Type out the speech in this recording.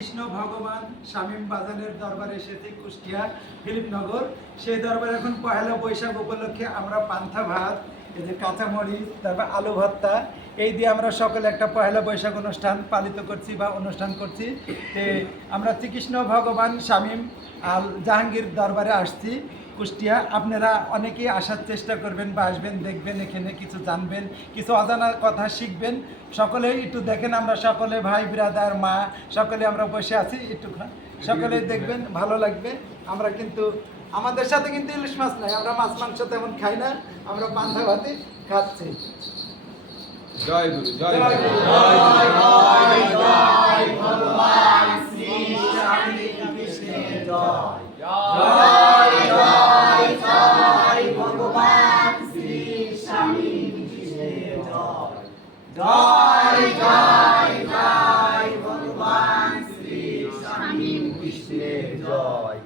কৃষ্ণ ভগবান শামীম বাজানের দরবারে এসেছি কুষ্টিয়া ফিলিপনগর। সেই দরবারে এখন পয়লা বৈশাখ উপলক্ষে আমরা পান্থা ভাত, এই যে কাঁচামরিচ, তারপর আলু ভর্তা, এই দিয়ে আমরা সকলে একটা পয়লা বৈশাখ অনুষ্ঠান পালিত করছি বা অনুষ্ঠান করছি। আমরা শ্রীকৃষ্ণ ভগবান শামীম আল জাহাঙ্গীর দরবারে আসছি কুষ্টিয়া। আপনারা অনেকেই আসার চেষ্টা করবেন বা আসবেন, দেখবেন, এখানে কিছু জানবেন, কিছু অজানা কথা শিখবেন। সকলেই একটু দেখেন, আমরা সকলে ভাই ব্রাদার মা সকলে আমরা বসে আছি, একটু সকলে দেখবেন, ভালো লাগবে। আমরা কিন্তু আমাদের সাথে কিন্তু ইলিশ মাছ নাই, আমরা মাছ মাংস তেমন খাই না, আমরা পান্থা ভাতে খাচ্ছি। জয় গুরু, জয় জয় গুরু, গুরু। জয় জয় জয় ভগবান শ্রী স্বামী কৃষ্ণের জয়। জয় জয় জয় ভগবান শ্রী স্বামী কৃষ্ণের জয়। জয় জয় জয় ভগবান শ্রী স্বামী কৃষ্ণের জয়।